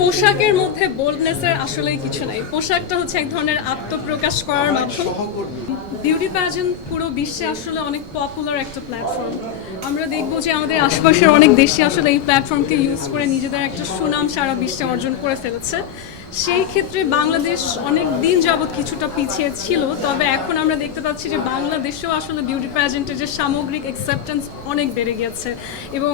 পোশাকের মধ্যে বোল্ডনেসের আসলেই কিছু নাই। পোশাকটা হচ্ছে এক ধরনের আত্মপ্রকাশ করার মাধ্যম। বিউটি প্যাজেন্ট পুরো বিশ্বে আসলে অনেক পপুলার একটা প্ল্যাটফর্ম। আমরা দেখব যে আমাদের আশপাশের অনেক দেশে আসলে এই প্ল্যাটফর্মকে ইউজ করে নিজেদের একটা সুনাম সারা বিশ্বে অর্জন করে ফেলেছে। সেই ক্ষেত্রে বাংলাদেশ অনেক দিন যাবৎ কিছুটা পিছিয়ে ছিল, তবে এখন আমরা দেখতে পাচ্ছি যে বাংলাদেশেও আসলে বিউটি প্যাজেন্টের যে সামগ্রিক অ্যাকসেপ্টেন্স অনেক বেড়ে গেছে। এবং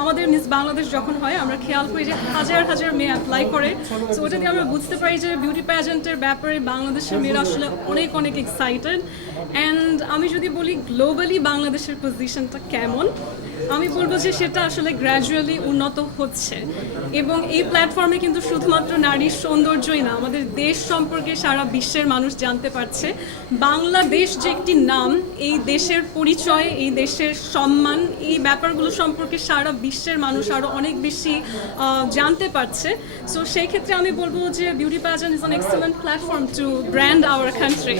আমাদের মিস বাংলাদেশ যখন হয় আমরা খেয়াল করি যে হাজার হাজার মেয়ে অ্যাপ্লাই করে। তো ওটা দিয়ে আমরা বুঝতে পারি যে বিউটি প্যাজেন্টের ব্যাপারে বাংলাদেশের মেয়েরা আসলে অনেক অনেক এক্সাইটেড। অ্যান্ড আমি যদি বলি গ্লোবালি বাংলাদেশের পজিশনটা কেমন, আমি বলবো যে সেটা আসলে গ্র্যাজুয়ালি উন্নত হচ্ছে। এবং এই প্ল্যাটফর্মে কিন্তু শুধুমাত্র নারীর সৌন্দর্যই না, আমাদের দেশ সম্পর্কে সারা বিশ্বের মানুষ জানতে পারছে। বাংলাদেশ যে একটি নাম, এই দেশের পরিচয়, এই দেশের সম্মান, এই ব্যাপারগুলো সম্পর্কে সারা বিশ্বের মানুষ আরও অনেক বেশি জানতে পারছে। সো সেই ক্ষেত্রে আমি বলবো যে beauty pageant is an excellent platform to brand our country.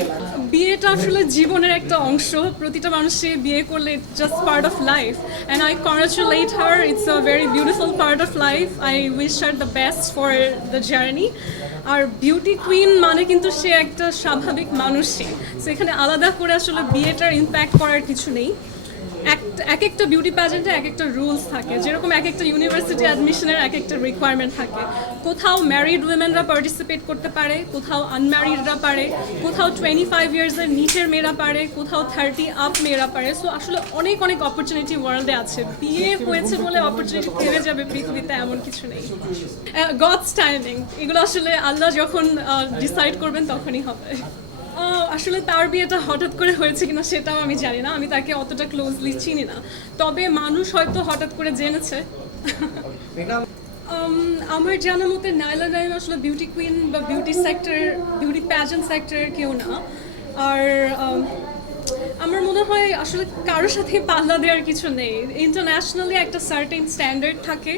বিয়েটা আসলে জীবনের একটা অংশ, প্রতিটা মানুষই বিয়ে করলে just part of life. And I congratulate her. It's a very beautiful part of life. I wish her the best for the journey. আর বিউটি কুইন মানে কিন্তু সে একটা স্বাভাবিক মানুষই। সো এখানে আলাদা করে আসলে বিয়েটার ইম্প্যাক্ট করার কিছু নেই। এক একটা বিউটি প্যাজেন্টে এক একটা রুলস থাকে, যেরকম এক একটা ইউনিভার্সিটি অ্যাডমিশনের এক একটা রিকোয়ারমেন্ট থাকে। কোথাও ম্যারিড উইমেনরা পার্টিসিপেট করতে পারে, কোথাও আনম্যারিডরা পারে, কোথাও 25 ইয়ার্সের নিচের মেয়েরা পারে, কোথাও 30 আপ মেয়েরা পারে। সো আসলে অনেক অনেক অপরচুনিটি ওয়ার্ল্ডে আছে। বিয়ে হয়েছে বলে অপরচুনিটি থেমে যাবে পৃথিবীতে এমন কিছু নেই। গডস টাইমিং, এগুলো আসলে আল্লাহ যখন ডিসাইড করবেন তখনই হবে। আসলে তার বিয়েটা হঠাৎ করে হয়েছে কিনা সেটাও আমি জানি না, আমি তাকে অতটা ক্লোজলি চিনি না। তবে মানুষ হয়তো হঠাৎ করে জেনেছে। আমার জানা মতে নাইলা নাইম আসলে বিউটি কুইন বা বিউটি সেক্টর, বিউটি প্যাজেন্ট সেক্টরের কেউ না। আর আমার মনে হয় আসলে কারোর সাথে পাল্লা দেওয়ার কিছু নেই। ইন্টারন্যাশনালি একটা সার্টেন স্ট্যান্ডার্ড থাকে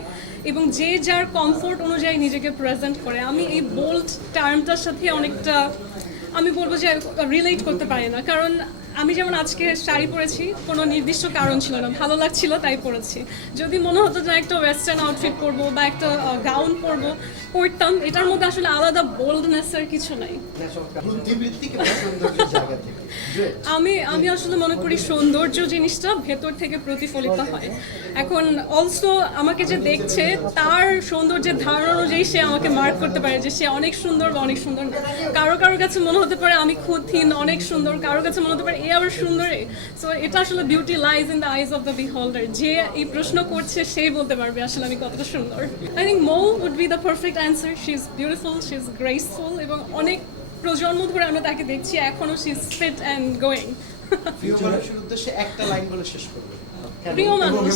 এবং যে যার কমফোর্ট অনুযায়ী নিজেকে প্রেজেন্ট করে। আমি এই বোল্ড টার্মটার সাথে অনেকটা আমি বলবো যে রিলেট করতে পারি না, কারণ আমি যেমন আজকে শাড়ি পরেছি, কোনো নির্দিষ্ট কারণ ছিল না, ভালো লাগছিল তাই পরেছি। যদি মনে হতো যে একটা ওয়েস্টার্ন আউটফিট পরবো বা একটা গাউন পরতাম, এটার মধ্যে আসলে আলাদা বোল্ডনেসের কিছু নাই। আমি আসলে মনে করি সৌন্দর্য জিনিসটা ভেতর থেকে প্রতিফলিত হয়। এখন অলসো আমাকে যে দেখছে তার সৌন্দর্যের ধারণা অনুযায়ী সে আমাকে মার্ক করতে পারে যে সে অনেক সুন্দর বা অনেক সুন্দর না। কারো কাছে মনে হতে পারে আমি ক্ষুদ্রহীন অনেক সুন্দর, কারো কাছে মনে হতে পারে এ আবার সুন্দরী। সো এটা আসলে beauty lies in the eyes of the বিহোল্ডার। যে এই প্রশ্ন করছে সেই বলতে পারবে আসলে আমি কতটা সুন্দর। I think Mou would be the perfect answer. She is beautiful, she is graceful এবং অনেক প্রজন্ম ধরে আমরা তাকে দেখছি, এখনো she is fit and going. প্রিয় মানুষের উদ্দেশ্যে একটা লাইন বলে শেষ করবে। প্রিয় মানুষ,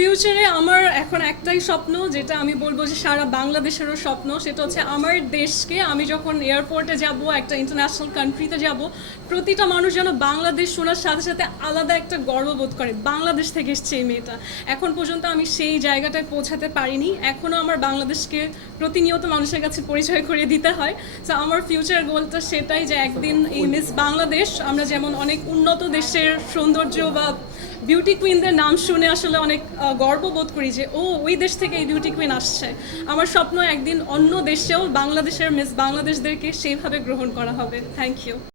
ফিউচারে আমার এখন একটাই স্বপ্ন, যেটা আমি বলবো যে সারা বাংলাদেশেরও স্বপ্ন, সেটা হচ্ছে আমার দেশকে আমি যখন এয়ারপোর্টে যাব, একটা ইন্টারন্যাশনাল কান্ট্রিতে যাব, প্রতিটা মানুষ যেন বাংলাদেশ শোনার সাথে সাথে আলাদা একটা গর্ববোধ করে বাংলাদেশ থেকে এসছে এই মেয়েটা। এখন পর্যন্ত আমি সেই জায়গাটায় পৌঁছাতে পারিনি, এখনও আমার বাংলাদেশকে প্রতিনিয়ত মানুষের কাছে পরিচয় করিয়ে দিতে হয়। তো আমার ফিউচার গোলটা সেটাই যে একদিন এই মিস বাংলাদেশ, আমরা যেমন অনেক উন্নত দেশের সৌন্দর্য বা বিউটি কুইনদের নাম শুনে আসলে অনেক গর্ববোধ করি যে ওই দেশ থেকে এই বিউটি কুইন আসছে, আমার স্বপ্ন একদিন অন্য দেশেও বাংলাদেশের মিস বাংলাদেশদেরকে সেইভাবে গ্রহণ করা হবে। Thank you.